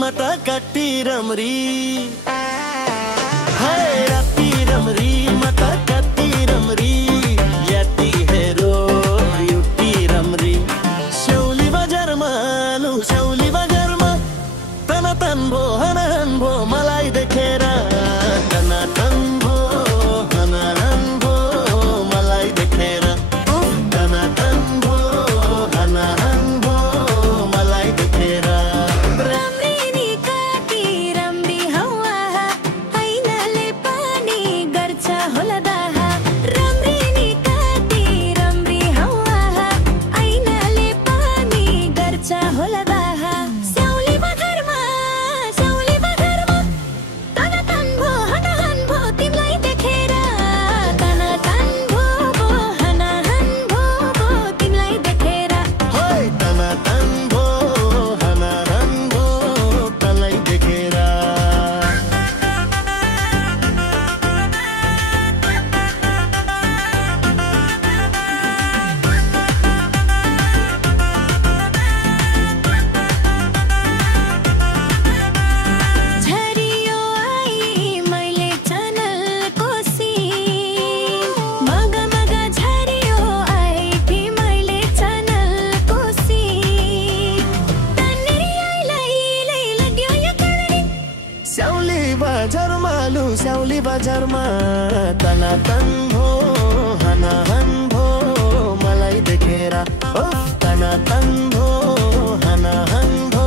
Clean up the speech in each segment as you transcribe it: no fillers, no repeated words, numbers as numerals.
मता कट्टी रमरी हाय राती रमरी मता कट्टी रमरी याती हेरो युटी रमरी शौली बजारमा लु शौली बजारमा तना तन्भो हनहन भो मलाई देखेर तना तन्भो हनहन भो मलाई देखेर तना तन्भो हनहन भो मलाई देखेर स्याउली बजारमा तना तन्भो हनहन भो मलाई देखेर तना तन्भो हनहन भो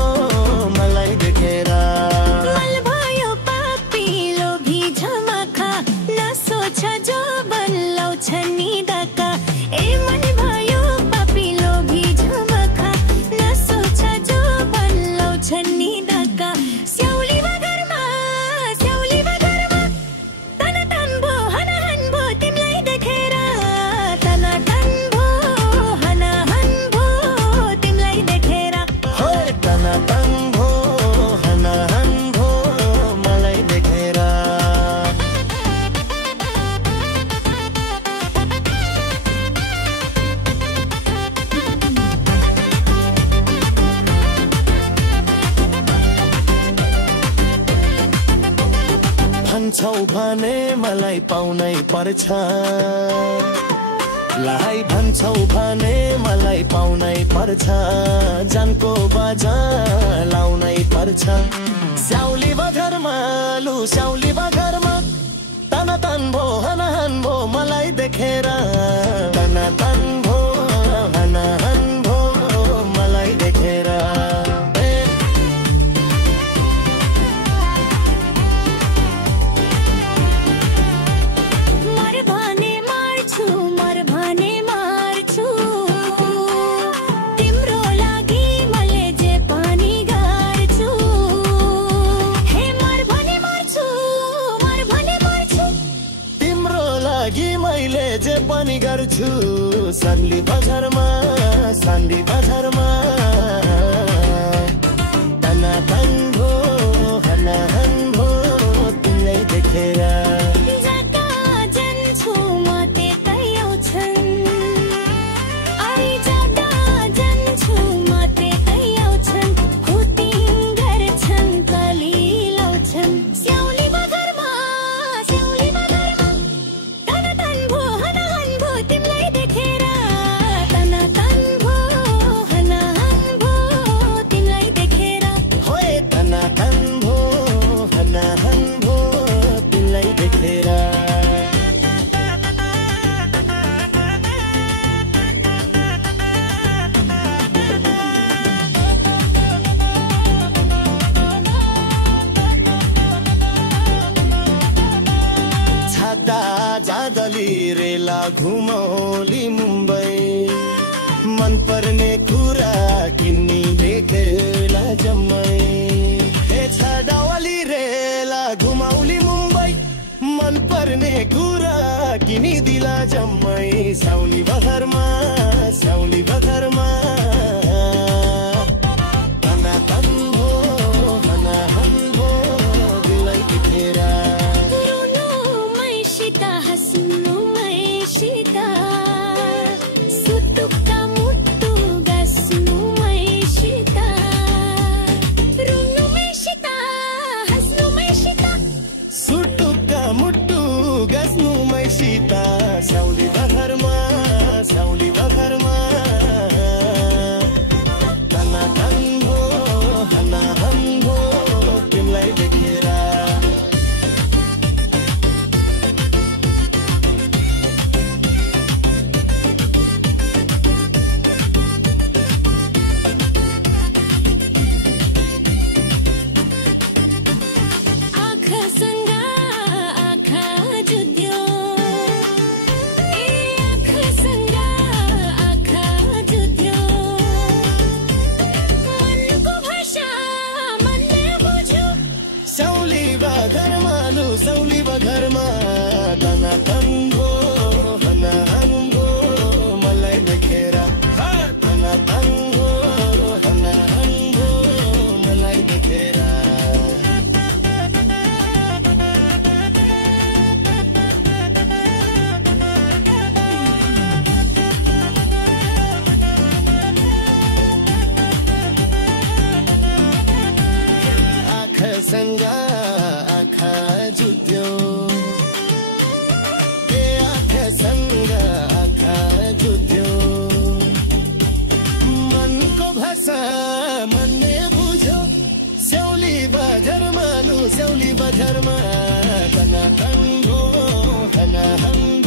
मलाई देखेर मल भयो पापी लोभी झमखा नसोच जो बल्लाउँछ नि डका ए मन भयो पापी लोभी झमखा नसोच जो बल्लाउँछ नि डका स्याउली बजारमा भन्छौ भने मलाई पाउनै पर्छ लाई भन्छौ भने मलाई पाउनै पर्छ जानको बाजा लाउनै पर्छ स्याउली बजारमा लु स्याउली बजारमा तना तन्भो हनहन भो मलाई देखेर तना तन्भो हनहन भो मलाई देखेर मैले जे पनि गर्छु सन्डी बजारमा तना तन्भो हनहन भो तिमीलाई देखेर जादली रेला घुमौली मुम्बई मन पर्ने कुरा किन्नी देखेला जम्मै हे छाडावाली रेला घुमौली मुम्बई मन पर्ने कुरा किनी दिला जम्मै स्याउली बजारमा तना तन्भो हनहन भो दिलाई देखेर सुतुक्का मुत्तु गास्नु मै सीता रुनु मै आँखासँग आँखा जुध्यो आँखासँग आँखा जुध्यो मनको भाषा मनले बुझ्यो स्याउली बजारमा कनाकन भो कनाकन